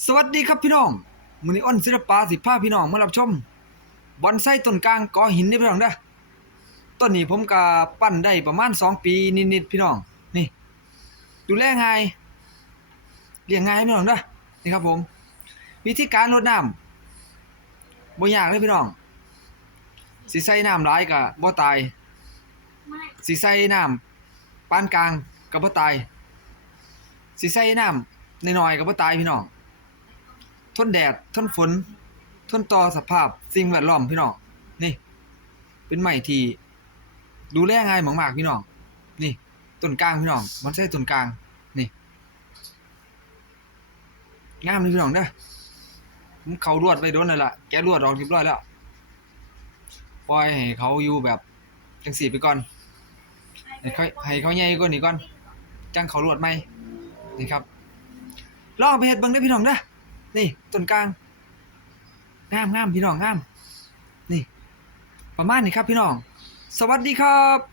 สวัสดีครับพี่น้องมือนี้อ้นศิลปาสิพาพี่น้องมารับชมบอนไซต้นกลางกอหินนี่พี่น้องเด้อต้นนี้ผมก็ปั้นได้ประมาณ2ปีนิดๆพี่น้องนี่ ดูแลง่ายเลี้ยงง่ายพี่น้องเด้อนี่ครับผม วิธีการรดน้ำบ่ยากเลยพี่น้องสิใส่น้ำหลายก็บ่ตายสิใส่น้ำปานกลางก็บ่ตายสิใส่น้ำน้อยๆก็บ่ตายพี่น้อง ทนแดด ทนฝน ทนต่อสภาพสิ่งแวดล้อมพี่น้องนี่ เป็นไม้ที่ดูแลง่ายมากๆพี่น้องนี่ต้นกลางพี่น้องมันใช่ต้นกลางนี่งามเลยพี่น้องเด้อผมเขารวดไปโดนเลยล่ะแกรวดออกเรียบร้อยแล้วปล่อยให้เขาอยู่แบบจังสีไปก่อนให้เขาให้เขาใหญ่กว่านี้ก่อนจังเขารวดไหมนี่ครับลองไปเฮ็ดเบิ่งได้พี่น้องเด้อ นี่ต้นกลางงามงามพี่น้องงามนี่ ประมาณนี้ครับพี่น้อง สวัสดีครับ